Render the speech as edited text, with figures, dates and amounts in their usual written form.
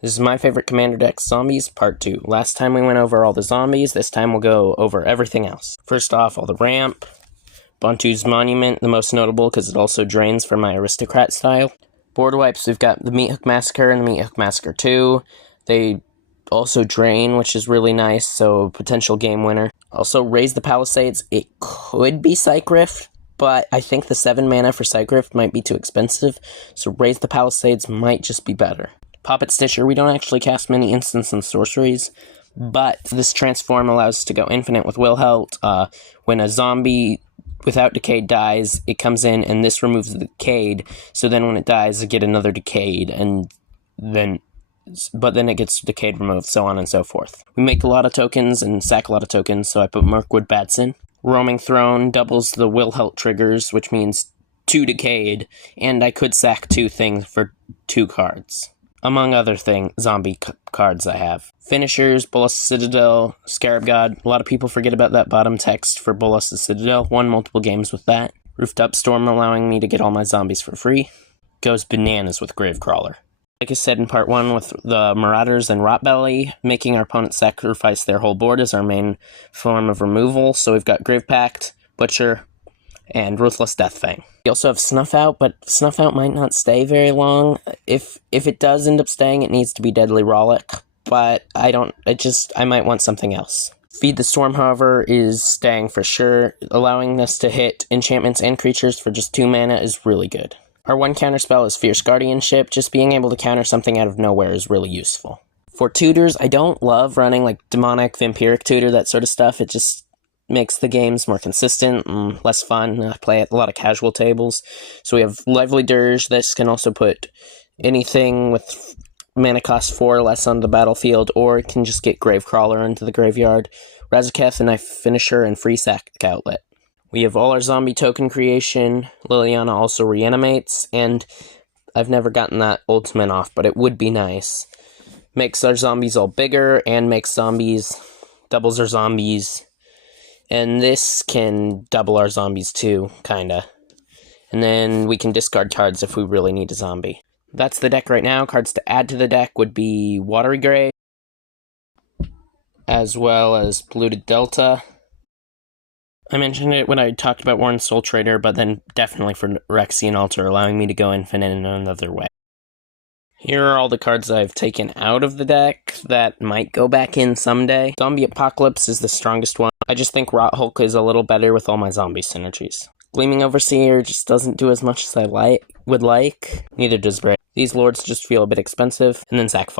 This is my favorite Commander deck, Zombies Part 2. Last time we went over all the zombies, this time we'll go over everything else. First off, all the ramp, Bontu's Monument, the most notable because it also drains for my Aristocrat style. Board wipes, we've got the Meat Hook Massacre and the Meat Hook Massacre 2. They also drain, which is really nice, so potential game winner. Also, Raise the Palisades, it could be Psych Rift, but I think the 7 mana for Psych Rift might be too expensive, so Raise the Palisades might just be better. Poppet Stitcher, we don't actually cast many instants and sorceries, but this transform allows us to go infinite with Wilhelt. When a zombie without Decayed dies, it comes in and this removes the Decayed, so then when it dies, it get another Decayed, but then it gets Decayed removed, so on and so forth. We make a lot of tokens and sack a lot of tokens, so I put Mirkwood Bats in. Roaming Throne doubles the Wilhelt triggers, which means 2 Decayed, and I could sack 2 things for 2 cards. Among other zombie cards I have. Finishers, Bolas Citadel, Scarab God. A lot of people forget about that bottom text for Bolas Citadel. Won multiple games with that. Rooftop Storm allowing me to get all my zombies for free. Goes bananas with Gravecrawler. Like I said in part 1 with the Marauders and Rotbelly, making our opponent sacrifice their whole board is our main form of removal. So we've got Grave Pact, Butcher, and Ruthless Deathfang. We also have Snuff Out, but Snuff Out might not stay very long. If it does end up staying, it needs to be Deadly Rollick, but I might want something else. Feed the Storm, however, is staying for sure. Allowing us to hit enchantments and creatures for just 2 mana is really good. Our 1 counterspell is Fierce Guardianship. Just being able to counter something out of nowhere is really useful. For tutors, I don't love running like Demonic, Vampiric Tutor, that sort of stuff. It just makes the games more consistent and less fun. I play at a lot of casual tables. So we have Lively Dirge. This can also put anything with mana cost 4 or less on the battlefield, or it can just get Gravecrawler into the graveyard. Razaketh, and Finisher, and Free Sack Outlet. We have all our zombie token creation. Liliana also reanimates, and I've never gotten that ultimate off, but it would be nice. Makes our zombies all bigger, and doubles our zombies. And this can double our zombies too, kinda. And then we can discard cards if we really need a zombie. That's the deck right now. Cards to add to the deck would be Watery Grave, as well as Polluted Delta. I mentioned it when I talked about Warren Soul Trader, but then definitely for Rexian Altar, allowing me to go infinite in another way. Here are all the cards I've taken out of the deck that might go back in someday. Zombie Apocalypse is the strongest one. I just think Rot Hulk is a little better with all my zombie synergies. Gleaming Overseer just doesn't do as much as I would like. Neither does Bray. These lords just feel a bit expensive. And then Sack